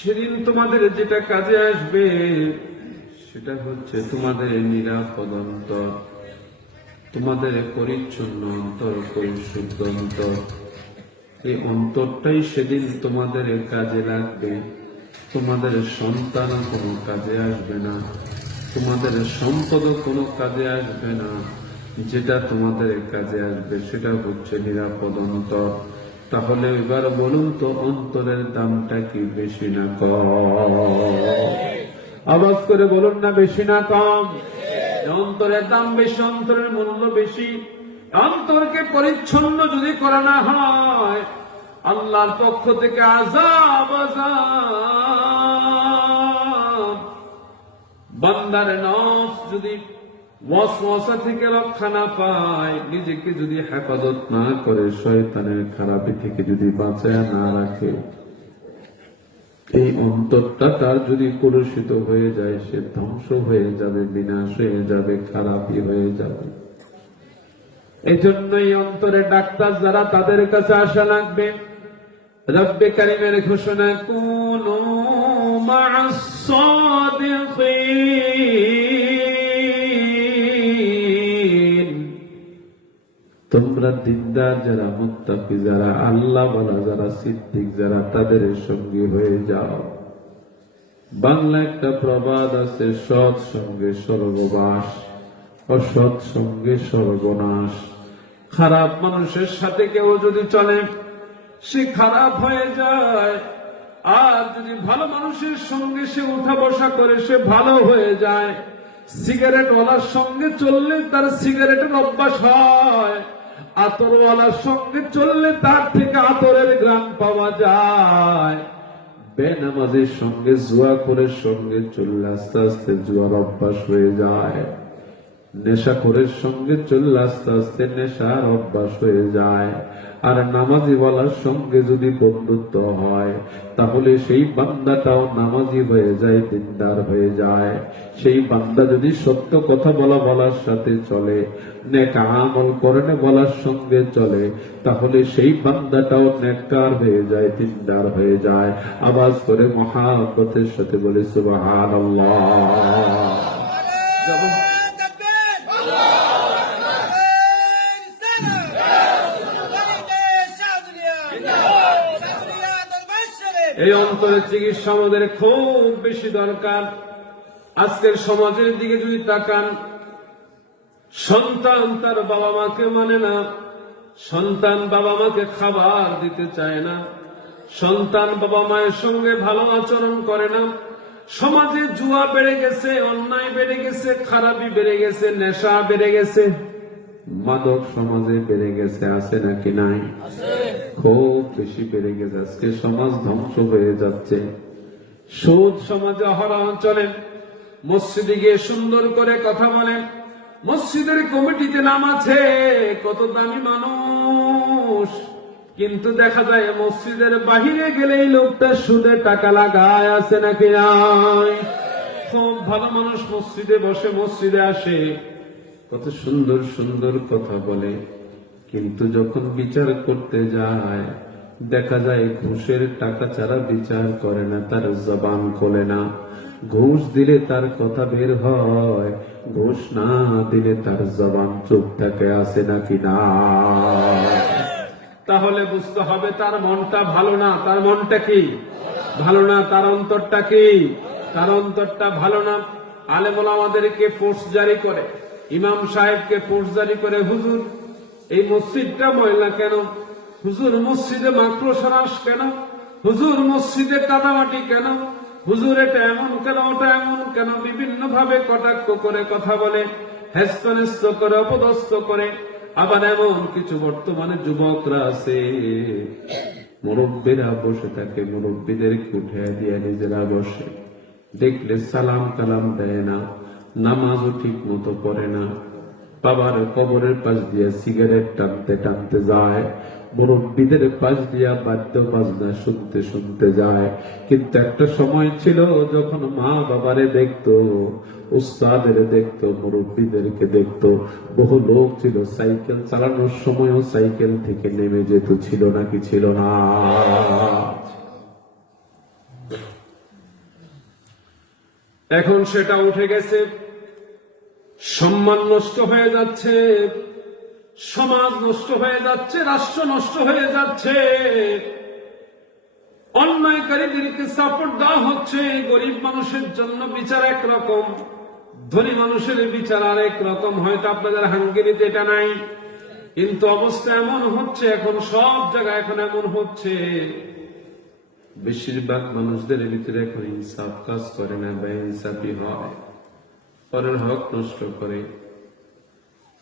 সেদিন তোমাদের যেটা কাজে আসবে সেটা হচ্ছে তোমাদের নিরাপদ অন্তর, তোমাদের পরিচ্ছন্ন অন্তর, পরিশুদ্ধ অন্তর। এই অন্তরটাই সেদিন তোমাদের কাজে লাগবে। তোমাদের সন্তান কোনো কাজে আসবে না, তোমাদের সম্পদ কোনো কাজে আসবে না। যেটা তোমাদের কাজে আসবে সেটা হচ্ছে নিরাপদ অন্তর। তাহলে এবার বলুন তো, অন্তরের দামটা কি বেশি না কম? আওয়াজ করে বলুন না, বেশি না কম? অন্তরের দাম বেশি, অন্তরের মূল্য বেশি। অন্তরকে পরিচ্ছন্ন যদি করা না হয়, আল্লাহর পক্ষ থেকে আযাব আযাব। বান্দার নফস যদি ওয়াসওয়াসা থেকে রক্ষা না পায়, নিজেকে যদি হেফাজত না করে, শয়তানের খারাপি থেকে যদি বাঁচায় না রাখে, এই অন্তরটা তার যদি কলুষিত হয়ে যায়, সে ধ্বংস হয়ে যাবে, বিনাশ হয়ে যাবে, খারাপই হয়ে যাবে। এই জন্যই অন্তরে ডাক্তার যারা, তাদের কাছে আসা লাগবে। রব্বে কারীমের ঘোষণা, কুনু মা'আস সাদিকিন। তোমরা দিনদার যারা, মুত্তাকি যারা, আল্লাহ ওয়ালা যারা, সিদ্দিক যারা, তাদের সঙ্গী হয়ে যাও। বাংলা একটা প্রবাদ আছে, সৎ সঙ্গে স্বর্গবাস, অসৎ সঙ্গে সর্বনাশ। খারাপ মানুষের সাথে কেউ যদি চলে, সে খারাপ হয়ে যায়। আর যদি ভালো মানুষের সঙ্গে সে উঠা বসা করে, সে ভালো হয়ে যায়। সিগারেট ওয়ালার সঙ্গে চললে তার সিগারেটের অভ্যাস হয়, আতরওয়ালার সঙ্গে চললে তার থেকে আতরের ঘ্রাণ পাওয়া যায়। বেনামাজির সঙ্গে, জুয়াখোরের সঙ্গে চললে আস্তে আস্তে জুয়ার অভ্যাস হয়ে যায়। নেশাখোরের সঙ্গে চললে আস্তে আস্তে নেশার অভ্যাস হয়ে যায়। আর নামাজিওয়ালার সঙ্গে যদি বন্ধুত্ব হয়, তাহলে সেই বান্দাটাও নামাজি হয়ে যায়, দিনদার হয়ে যায়। সেই বান্দা যদি সত্য কথা বলার সাথে চলে, নেক আমল করে বলার সঙ্গে চলে, তাহলে সেই বান্দাটাও নেককার হয়ে যায়, দিনদার হয়ে যায়। আওয়াজ করে মহাব্বতের সাথে বলে সুবহানাল্লাহ। এই অন্তরের চিকিৎসা আমাদের খুব বেশি দরকার। আজকের সমাজের দিকে যদি তাকান, সন্তান তার বাবা মাকে মানে না, সন্তান বাবা মাকে খাবার দিতে চায় না, সন্তান বাবা মায়ের সঙ্গে ভালো আচরণ করে না। সমাজে জুয়া বেড়ে গেছে, অন্যায় বেড়ে গেছে, খারাপি বেড়ে গেছে, নেশা বেড়ে গেছে, মাদক সমাজে বেড়ে গেছে। আছে নাকি নাই? খুব বেশি বেড়ে গেছে। আজকে সমাজ ধ্বংস হয়ে যাচ্ছে। সুদ সমাজে অহরহ চলে। মসজিদে গিয়ে সুন্দর করে কথা বলেন, মসজিদের কমিটিতে নাম আছে, কত দামি মানুষ, কিন্তু দেখা যায় মসজিদের বাহিরে গেলেই লোকটা সুদে টাকা লাগায়। আছে নাকি নাই? খুব ভালো মানুষ মসজিদে বসে, মসজিদে আসে, কত সুন্দর সুন্দর কথা বলে, কিন্তু যখন বিচার করতে যায়, দেখা যায় ঘুষের টাকা ছাড়া বিচার করে না, তার জবান খোলে না। ঘুষ দিলে তার কথা বের হয়, ঘুষ না দিলে তার জবান চুপ থাকে। আছে নাকি না? তাহলে বুঝতে হবে তার মনটা ভালো না। তার মনটা কি ভালো না? তার অন্তরটা কি? তার অন্তরটা ভালো না। আলেম ওলামাদেরকে ফোর্স জারি করে, ইমাম সাহেবকে ফোর্স জারি করে, হুজুর এই মসজিদটা ময়লা কেন? হুজুর মসজিদে মাকড়সারাস কেন? হুজুর মসজিদে কাদামাটি কেন? হুজুর এটা এমন কেন, ওটা এমন কেন? বিভিন্ন ভাবে কটাক্ষ করে কথা বলে, হেস্তনেস্ত করে, অপদস্থ করে। আবার এমন কিছু বর্তমানে যুবকরা আছে, মুরব্বীরা বসে থাকে, মুরব্বীদেরকে উঠে দিয়ে নিজেরা বসে, দেখলে সালাম কালাম দেয় না, নামাজও ঠিক মতো পড়ে না, বাবার কবরের পাশ দিয়ে সিগারেট টানতে টানতে যায়, মুরব্বীদের পাশ দিয়া বাদ্য বাজনা শুনতে শুনতে যায়। কিন্তু একটা সময় ছিল যখন মা বাবারে দেখতো, উস্তাদের দেখতো, মুরব্বীদেরকে দেখতো। বহু লোক ছিল সাইকেল চালানোর সময়ও সাইকেল থেকে নেমে যেত। ছিল নাকি ছিল না? এখন সেটা উঠে গেছে, সম্মান নষ্ট হয়ে যাচ্ছে, সমাজ নষ্ট হয়ে যাচ্ছে, রাষ্ট্র নষ্ট হয়ে যাচ্ছে, অন্যায়কারীদেরকে সাপোর্ট দেওয়া হচ্ছে। গরিব মানুষের জন্য বিচার একরকম, ধনী মানুষের বিচার আরেক রকম। হয়তো আপনাদের হাঙ্গেরিতে এটা নাই, কিন্তু অবস্থা এমন হচ্ছে এখন, সব জায়গায় এখন এমন হচ্ছে। বেশিরভাগ মানুষদের ভিতরে এখন ইনসাফ কাজ করে না, বেইনসাফি হয়, পরের হক নষ্ট করে,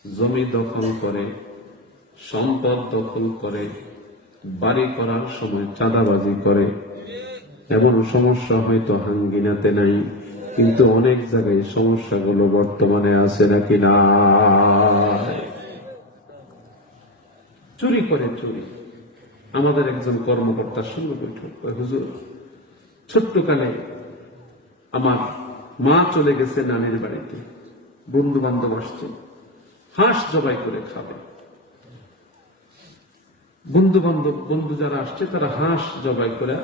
জমি দখল করে, সম্পদ দখল করে, বাড়ি করার সময় চাঁদাবাজি করে। এমন সমস্যা হয়তো হাঙ্গিনাতে নাই, কিন্তু অনেক জায়গায় সমস্যাগুলো বর্তমানে আছে নাকি না? চুরি করে, চুরি। আমাদের একজন কর্মকর্তার সঙ্গে বৈঠক, হুজুর ছোট্টকালে আমার মা চলে গেছে নানির বাড়িতে, বন্ধু বান্ধব আসছে, হাঁস জবাই করে খাবে। বন্ধু যারা আসছে তারা হাঁস জবাই করে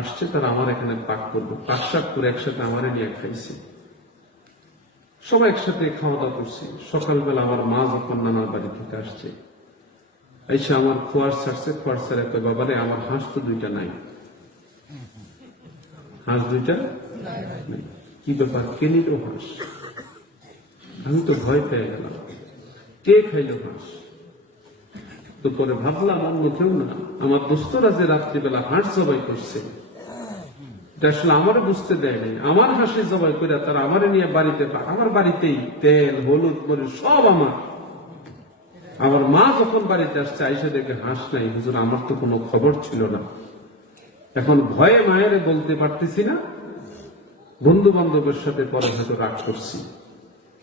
আসছে, তারা আমার এখানে পাক করবে, পাকশাক করে একসাথে আমারে নিয়ে খাইছে। সবাই একসাথে খাওয়া দাওয়া করছি। সকালবেলা আমার মা যখন নানার বাড়ি থেকে আসছে, এসে আমার খোয়ার ছাড়ছে, খোয়ার ছাড়ে কয়, বাবারে আমার হাঁস তো দুইটা নাই। হাঁস দুইটা নাই, কি ব্যাপার, কে নিল হাঁস? আমি তো ভয় পেয়ে গেলাম, কে খাইল হাঁস? তো পরে ভাবলাম অন্য কেউ না, আমার দোস্তরা যে রাত্রিবেলা হাঁস জবাই করছে, এটা আসলে আমারও বুঝতে দেয় নাই। আমার হাঁসি জবাই করে তারা আমার নিয়ে বাড়িতে, আমার বাড়িতেই তেল হলুদ মরিচ সব আমার। আমার মা যখন বাড়িতে আসছে, আইসা দেখে হাঁস নাই। হুজুর আমার তো কোনো খবর ছিল না। এখন ভয়ে মায়ের বলতে পারতেছি না, বন্ধু বান্ধবের সাথে পরে হয়তো রাগ করছি।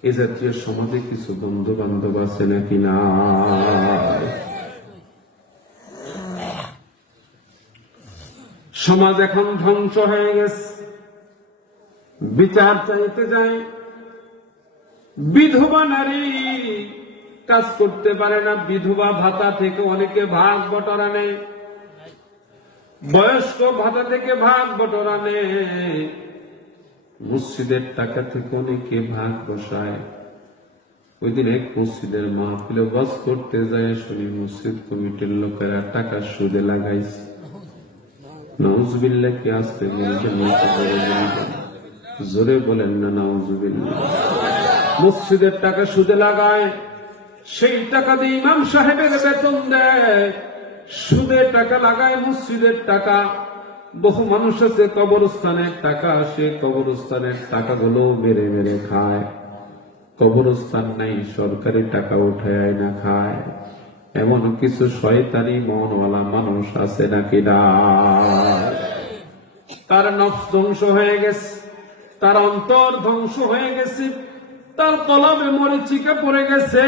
এ জাতীয় সমাজে কিছু বন্ধু বান্ধব আছে নাকি না? সমাজ এখন ধ্বংস হয়ে গেছে। বিচার চাইতে যায়, বিধবা নারী কাজ করতে পারে না, বিধবা ভাতা থেকে অনেকে ভাগ বটরা নেয়, বয়স্ক ভাতা থেকে ভাগ বটরা নেয়, মসজিদের টাকা থেকে অনেকে ভাগ বসায়। ওই দিন এক মসজিদের মাহফিলে ওয়াজ করতে যায়, শুনি মসজিদ কমিটির লোকেরা টাকা সুদে লাগাইছে। নাউজুবিল্লাহ, কি আসতে বলছেন? জোরে বলেন না নাউজুবিল্লাহ। মসজিদের টাকা সুদে লাগায়, সেই টাকা দিয়ে ইমাম সাহেবের বেতন দেয়, সুদে টাকা লাগায়, মসজিদের টাকা। বহু মানুষ আছে কবরস্থানের টাকা, সে কবরস্থানের টাকাগুলো মেরে মেরে খায়। কবরস্থান নাই, সরকারি টাকা উঠায় না খায়। এমন কিছু শয়তানি মনওয়ালা মানুষ আছে নাকি না? তার নফস ধ্বংস হয়ে গেছে, তার অন্তর ধ্বংস হয়ে গেছে, তার কলবে মরিচিকা পড়ে গেছে।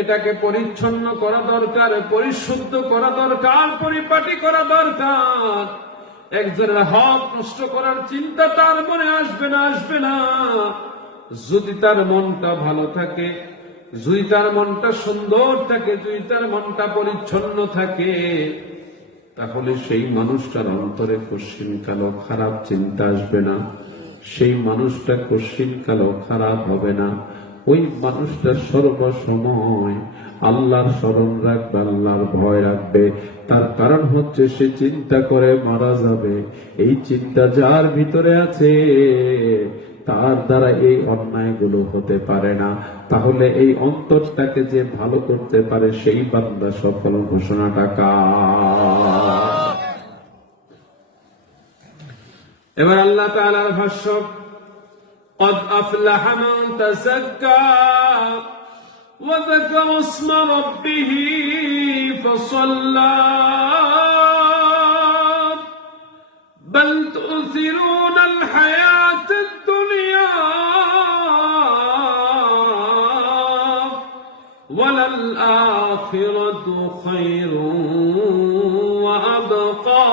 এটাকে পরিচ্ছন্ন করা দরকার, পরিশুদ্ধ করা দরকার, পরিপাটি করা দরকার। একজনের হক নষ্ট করার চিন্তা তার মনে আসবে না, আসবে না। যদি তার মনটা ভালো থাকে, যদি তার মনটা সুন্দর থাকে, যদি তার মনটা পরিচ্ছন্ন থাকে, তাহলে সেই মানুষটার অন্তরে কশ্চিন কালো খারাপ চিন্তা আসবে না, সেই মানুষটা কশ্চিন কালো খারাপ হবে না। ওই মানুষটা সর্বসময় আল্লাহর স্মরণ রাখবে, আল্লাহর ভয় রাখবে। তার কারণ হচ্ছে সে চিন্তা করে মারা যাবে। এই চিন্তা যার ভিতরে আছে, তার দ্বারা এই অন্যায়গুলো হতে পারে না। তাহলে এই অন্তরটাকে যে ভালো করতে পারে, সেই বান্দা সফল। ঘোষণাটা কার? এবার আল্লাহ তাআলার ভাষ্য, قد أفلح من تزكى وذكر اسم ربه فصلى بل تؤثرون الحياة الدنيا وللآخرة خير وأبقى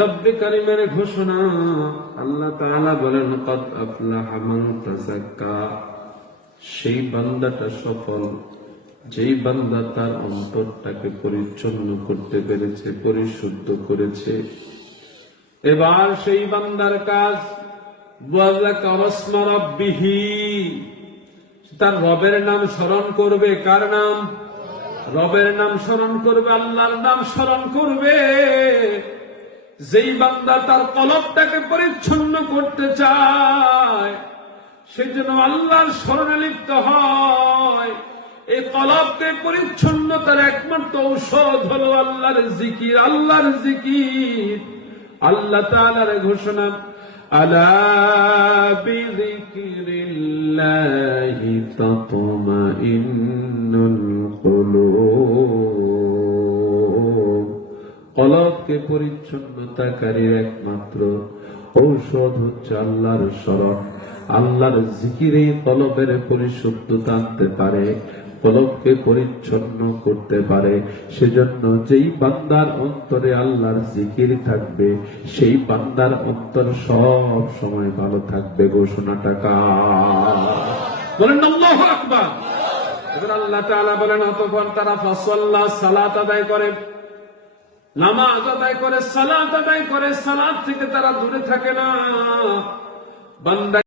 রব্বে কারিমের ঘোষণা। আল্লাহ তাআলা বলেন, কদ আফলাহা মান তাযাক্কা, সেই বান্দাটা সফল যেই বান্দা তার অন্তরটাকে পরিচ্ছন্ন করতে পেরেছে, পরিশুদ্ধ করেছে, এবার সেই বান্দার কাজ তার রবের নাম স্মরণ করবে। কার নাম? রবের নাম স্মরণ করবে, আল্লাহর নাম স্মরণ করবে। যেই বান্দা তার কলবটাকে পরিচ্ছন্ন করতে চায়, সে যেন আল্লাহর স্মরণে লিপ্ত হয়। এই কলবকে পরিচ্ছন্নতার একমাত্র ঔষধ হলো আল্লাহর জিকির। আল্লাহর জিকির, আল্লাহ তাআলার ঘোষণা, আলা বিযিকরিল্লাহি তাতমাইন্নুল কুলুব। কলবকে পরিচ্ছন্নতাকারীর একমাত্র ঔষধ হচ্ছে আল্লাহর স্মরণ। আল্লাহর জিকিরে কলবের পরিশুদ্ধতা আনতে পারে, কলবকে পরিচ্ছন্ন করতে পারে। সেজন্য যেই বান্দার অন্তরে আল্লাহর জিকির থাকবে, সেই বান্দার অন্তর সব সময় ভালো থাকবে। ঘোষণাটা কার? বলেন আল্লাহু আকবার। এবার আল্লাহ তাআলা বলেন, অতঃপর তারা ফাসাল্লা, সালাত আদায় করে, নামাজ আদায় করে, সালাত আদায় করে। সালাত থেকে তারা দূরে থাকে না। বান্দা